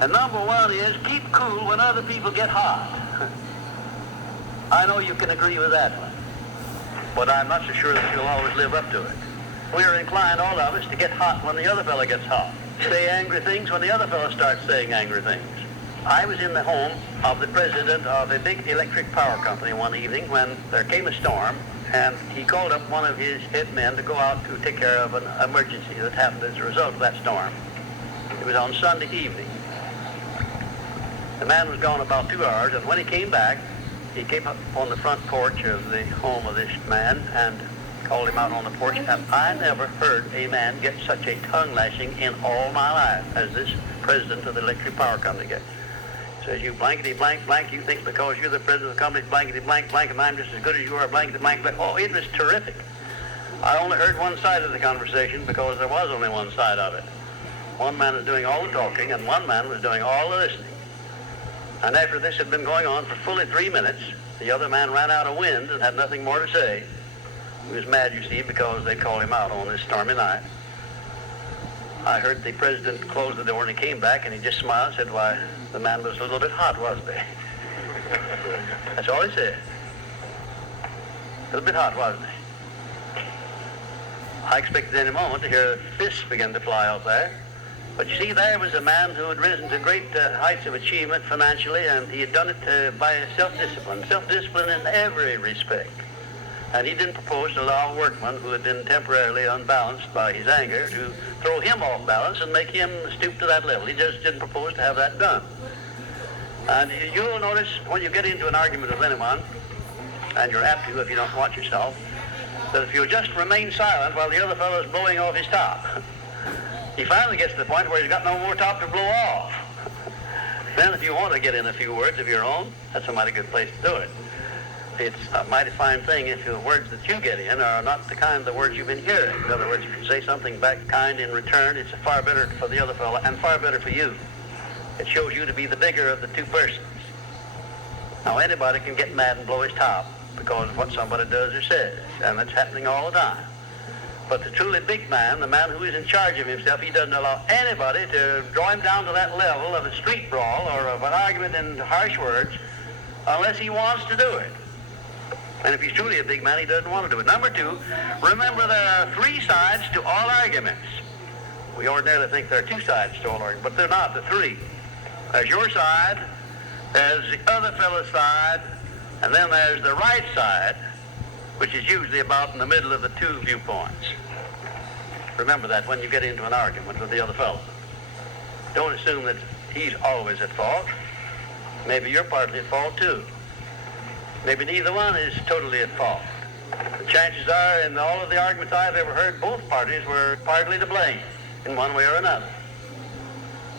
And number one is keep cool when other people get hot. I know you can agree with that one, but I'm not so sure that you'll always live up to it. We're inclined, all of us, to get hot when the other fellow gets hot. Say angry things when the other fellow starts saying angry things. I was in the home of the president of a big electric power company one evening when there came a storm, and he called up one of his head men to go out to take care of an emergency that happened as a result of that storm. It was on Sunday evening. The man was gone about 2 hours, and when he came back, he came up on the front porch of the home of this man and called him out on the porch, and I never heard a man get such a tongue lashing in all my life as this president of the electric power company gets. Says, you blankety blank blank, you think because you're the president of the company, blankety blank blank, and I'm just as good as you are, blankety blank blank. Oh, it was terrific. I only heard one side of the conversation because there was only one side of it. One man was doing all the talking, and one man was doing all the listening. And after this had been going on for fully 3 minutes, the other man ran out of wind and had nothing more to say. He was mad, you see, because they called him out on this stormy night. I heard the president close the door, and he came back, and he just smiled and said, why, the man was a little bit hot, wasn't he? That's all he said. A little bit hot, wasn't he? I expected any moment to hear fists begin to fly out there. But you see, there was a man who had risen to great heights of achievement financially, and he had done it by self-discipline in every respect. And he didn't propose to allow a workman who had been temporarily unbalanced by his anger to throw him off balance and make him stoop to that level. He just didn't propose to have that done. And you'll notice when you get into an argument with anyone, and you're apt to if you don't watch yourself, that if you'll just remain silent while the other fellow is blowing off his top, he finally gets to the point where he's got no more top to blow off. Then if you want to get in a few words of your own, that's a mighty good place to do it. It's a mighty fine thing if the words that you get in are not the kind of the words you've been hearing. In other words, if you say something back kind in return, it's far better for the other fellow and far better for you. It shows you to be the bigger of the two persons. Now, anybody can get mad and blow his top because of what somebody does or says, and it's happening all the time. But the truly big man, the man who is in charge of himself, he doesn't allow anybody to draw him down to that level of a street brawl or of an argument in harsh words unless he wants to do it. And if he's truly a big man, he doesn't want to do it. Number two, remember there are 3 sides to all arguments. We ordinarily think there are 2 sides to all arguments, but they're not. They're 3. There's your side, there's the other fellow's side, and then there's the right side, which is usually about in the middle of the 2 viewpoints. Remember that when you get into an argument with the other fellow. Don't assume that he's always at fault. Maybe you're partly at fault too. Maybe neither one is totally at fault. The chances are, in all of the arguments I've ever heard, both parties were partly to blame in one way or another.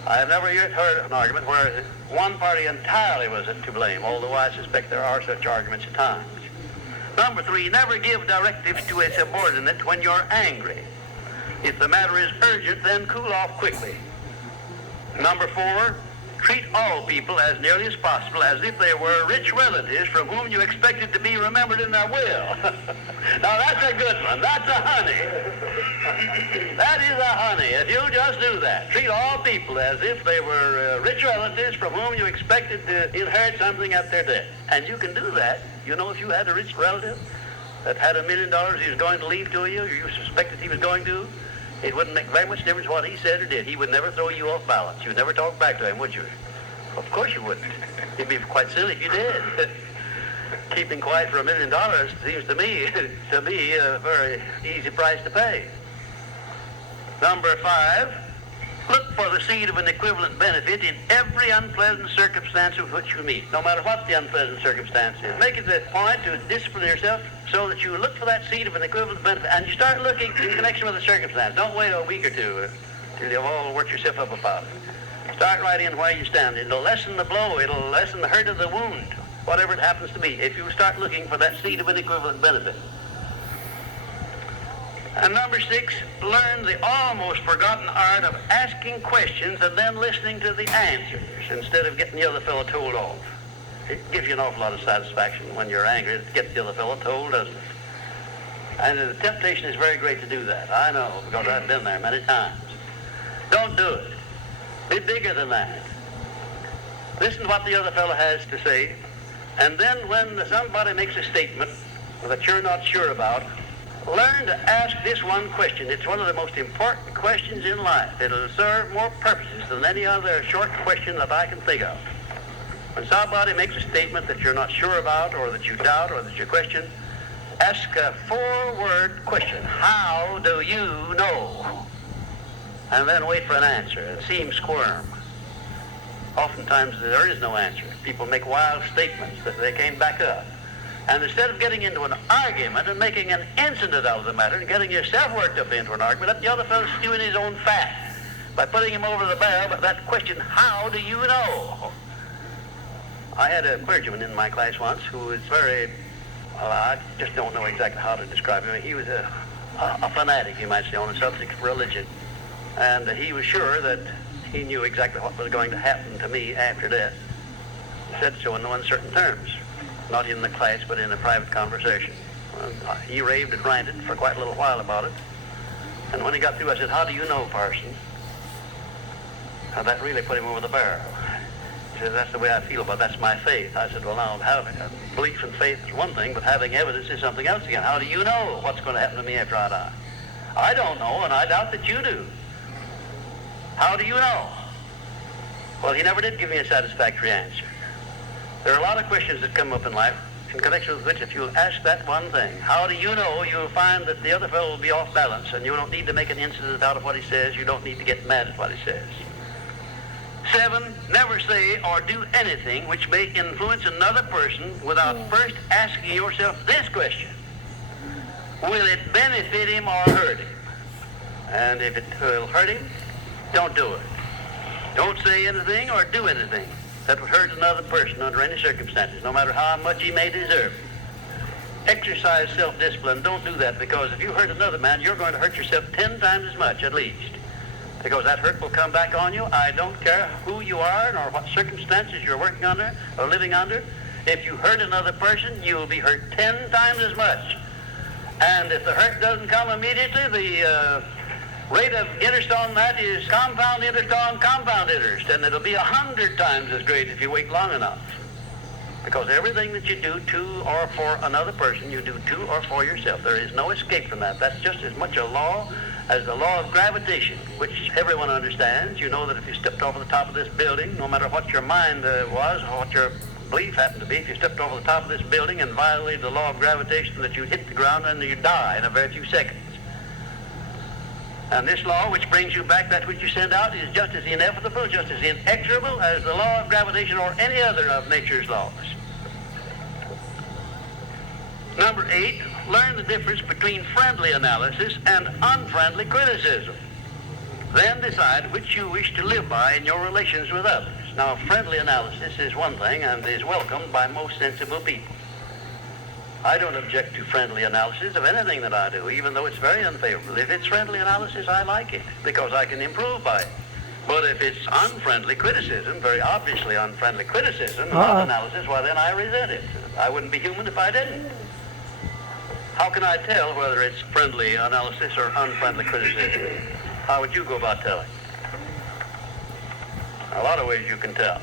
I have never yet heard an argument where one party entirely was to blame, although I suspect there are such arguments at times. Number 3, never give directives to a subordinate when you're angry. If the matter is urgent, then cool off quickly. Number 4, treat all people as nearly as possible as if they were rich relatives from whom you expected to be remembered in their will. Now that's a good one. That's a honey. That is a honey. If you just do that, treat all people as if they were rich relatives from whom you expected to inherit something at their death. And you can do that. You know, if you had a rich relative that had $1 million he was going to leave to you, or you suspected he was going to, it wouldn't make very much difference what he said or did. He would never throw you off balance. You would never talk back to him, would you? Of course you wouldn't. It'd be quite silly if you did. Keeping quiet for $1 million seems to me to be a very easy price to pay. Number 5, look for the seed of an equivalent benefit in every unpleasant circumstance with which you meet, no matter what the unpleasant circumstance is. Make it a point to discipline yourself so that you look for that seed of an equivalent benefit, and you start looking in connection with the circumstance. Don't wait a week or two till you've all worked yourself up about it. Start right in where you stand. It'll lessen the blow. It'll lessen the hurt of the wound, whatever it happens to be, if you start looking for that seed of an equivalent benefit. And number 6, learn the almost forgotten art of asking questions and then listening to the answers instead of getting the other fellow told off. It gives you an awful lot of satisfaction when you're angry to get the other fellow told, doesn't it? And the temptation is very great to do that. I know, because I've been there many times. Don't do it. Be bigger than that. Listen to what the other fellow has to say, and then when somebody makes a statement that you're not sure about, learn to ask this one question. It's one of the most important questions in life. It'll serve more purposes than any other short question that I can think of. When somebody makes a statement that you're not sure about, or that you doubt, or that you question, ask a four-word question. How do you know? And then wait for an answer and see him squirm. Oftentimes there is no answer. People make wild statements that they can't back up. And instead of getting into an argument and making an incident out of the matter and getting yourself worked up into an argument, let the other fellow stew in his own fat by putting him over the barrel. But that question, how do you know? I had a clergyman in my class once who was very, well, I just don't know exactly how to describe him. He was a fanatic, you might say, on the subject of religion. And he was sure that he knew exactly what was going to happen to me after death. He said so in no uncertain terms. Not in the class, but in a private conversation. He raved and ranted for quite a little while about it. And when he got through, I said, how do you know, Parson? Now, that really put him over the barrel. He said, that's the way I feel about it. That's my faith. I said, well, now, having belief and faith is one thing, but having evidence is something else again. How do you know what's going to happen to me after I die? I don't know, and I doubt that you do. How do you know? Well, he never did give me a satisfactory answer. There are a lot of questions that come up in life in connection with which, if you'll ask that one thing, how do you know, you'll find that the other fellow will be off balance, and you don't need to make an incident out of what he says. You don't need to get mad at what he says. 7, never say or do anything which may influence another person without first asking yourself this question. Will it benefit him or hurt him? And if it will hurt him, don't do it. Don't say anything or do anything that would hurt another person under any circumstances, no matter how much he may deserve. Exercise self-discipline. Don't do that, because if you hurt another man, you're going to hurt yourself 10 times as much, at least. Because that hurt will come back on you. I don't care who you are nor what circumstances you're working under or living under. If you hurt another person, you will be hurt 10 times as much. And if the hurt doesn't come immediately, the rate of interest on that is compound interest on compound interest, and it'll be 100 times as great if you wait long enough. Because everything that you do to or for another person, you do to or for yourself. There is no escape from that. That's just as much a law as the law of gravitation, which everyone understands. You know that if you stepped over the top of this building, no matter what your mind was or what your belief happened to be, if you stepped over the top of this building and violated the law of gravitation, that you'd hit the ground and you'd die in a very few seconds. And this law, which brings you back that which you send out, is just as inevitable, just as inexorable as the law of gravitation or any other of nature's laws. Number 8, learn the difference between friendly analysis and unfriendly criticism. Then decide which you wish to live by in your relations with others. Now, friendly analysis is one thing and is welcomed by most sensible people. I don't object to friendly analysis of anything that I do, even though it's very unfavorable. If it's friendly analysis, I like it, because I can improve by it. But if it's unfriendly criticism, very obviously unfriendly criticism, not analysis, well, then I resent it. I wouldn't be human if I didn't. How can I tell whether it's friendly analysis or unfriendly criticism? How would you go about telling? A lot of ways you can tell.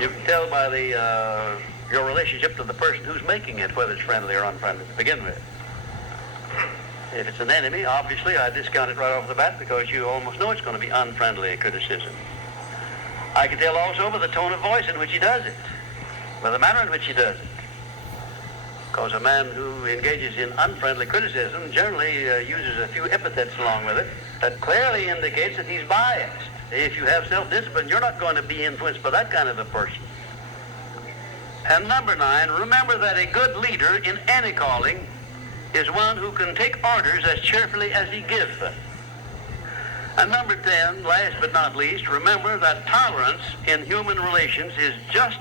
You can tell by the your relationship to the person who's making it, whether it's friendly or unfriendly to begin with. If it's an enemy, obviously I discount it right off the bat, because you almost know it's going to be unfriendly criticism. I can tell also by the tone of voice in which he does it, by the manner in which he does it. Because a man who engages in unfriendly criticism generally uses a few epithets along with it that clearly indicates that he's biased. If you have self-discipline, you're not going to be influenced by that kind of a person. And number 9, remember that a good leader in any calling is one who can take orders as cheerfully as he gives them. And number 10, last but not least, remember that tolerance in human relations is just